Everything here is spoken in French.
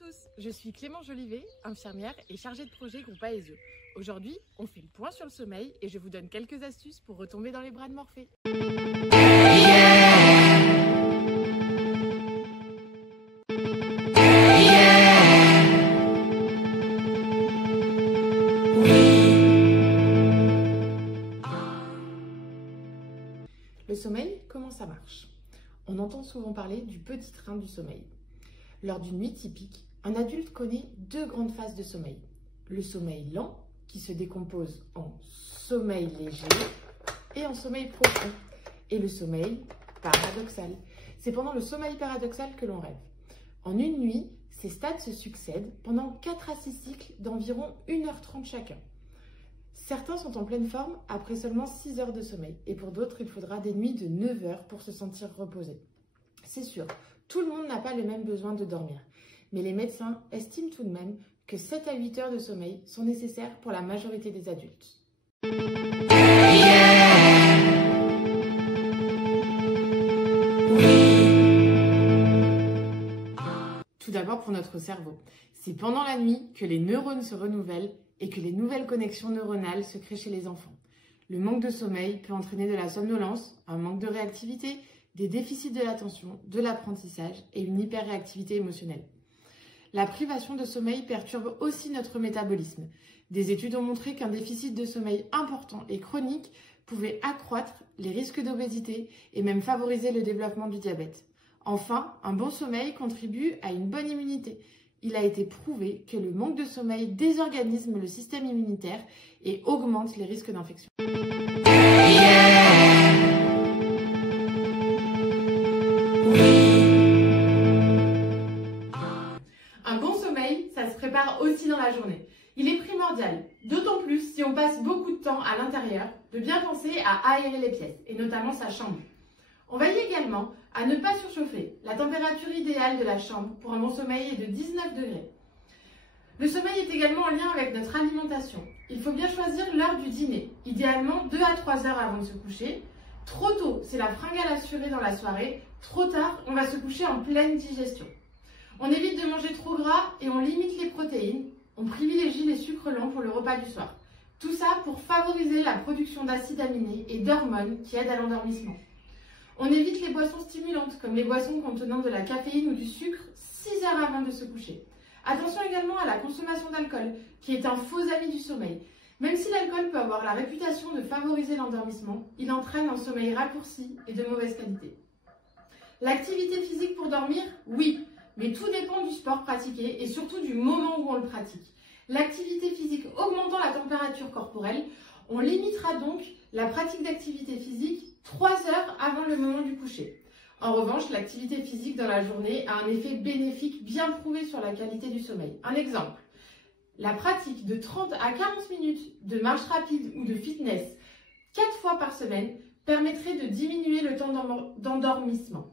tous, je suis Clément Jolivet, infirmière et chargée de projet groupe AESE. Aujourd'hui, on fait le point sur le sommeil et je vous donne quelques astuces pour retomber dans les bras de Morphée. Le sommeil, comment ça marche? On entend souvent parler du petit train du sommeil. Lors d'une nuit typique, un adulte connaît deux grandes phases de sommeil. Le sommeil lent, qui se décompose en sommeil léger et en sommeil profond. Et le sommeil paradoxal. C'est pendant le sommeil paradoxal que l'on rêve. En une nuit, ces stades se succèdent pendant 4 à 6 cycles d'environ 1h30 chacun. Certains sont en pleine forme après seulement 6 heures de sommeil. Et pour d'autres, il faudra des nuits de 9 heures pour se sentir reposé. C'est sûr, tout le monde n'a pas le même besoin de dormir. Mais les médecins estiment tout de même que 7 à 8 heures de sommeil sont nécessaires pour la majorité des adultes. Tout d'abord pour notre cerveau. C'est pendant la nuit que les neurones se renouvellent et que les nouvelles connexions neuronales se créent chez les enfants. Le manque de sommeil peut entraîner de la somnolence, un manque de réactivité, des déficits de l'attention, de l'apprentissage et une hyperréactivité émotionnelle. La privation de sommeil perturbe aussi notre métabolisme. Des études ont montré qu'un déficit de sommeil important et chronique pouvait accroître les risques d'obésité et même favoriser le développement du diabète. Enfin, un bon sommeil contribue à une bonne immunité. Il a été prouvé que le manque de sommeil désorganise le système immunitaire et augmente les risques d'infection. Un bon sommeil, ça se prépare aussi dans la journée. Il est primordial, d'autant plus si on passe beaucoup de temps à l'intérieur, de bien penser à aérer les pièces, et notamment sa chambre. On veille également à ne pas surchauffer. La température idéale de la chambre pour un bon sommeil est de 19 degrés. Le sommeil est également en lien avec notre alimentation. Il faut bien choisir l'heure du dîner, idéalement 2 à 3 heures avant de se coucher. Trop tôt, c'est la fringale assurée dans la soirée. Trop tard, on va se coucher en pleine digestion. On évite de manger trop gras et on limite les protéines. On privilégie les sucres lents pour le repas du soir. Tout ça pour favoriser la production d'acides aminés et d'hormones qui aident à l'endormissement. On évite les boissons stimulantes, comme les boissons contenant de la caféine ou du sucre, 6 heures avant de se coucher. Attention également à la consommation d'alcool, qui est un faux ami du sommeil. Même si l'alcool peut avoir la réputation de favoriser l'endormissement, il entraîne un sommeil raccourci et de mauvaise qualité. L'activité physique pour dormir, oui, mais tout dépend du sport pratiqué et surtout du moment où on le pratique. L'activité physique augmentant la température corporelle, on limitera donc la pratique d'activité physique 3 heures avant le moment du coucher. En revanche, l'activité physique dans la journée a un effet bénéfique bien prouvé sur la qualité du sommeil. Un exemple, la pratique de 30 à 40 minutes de marche rapide ou de fitness 4 fois par semaine permettrait de diminuer le temps d'endormissement.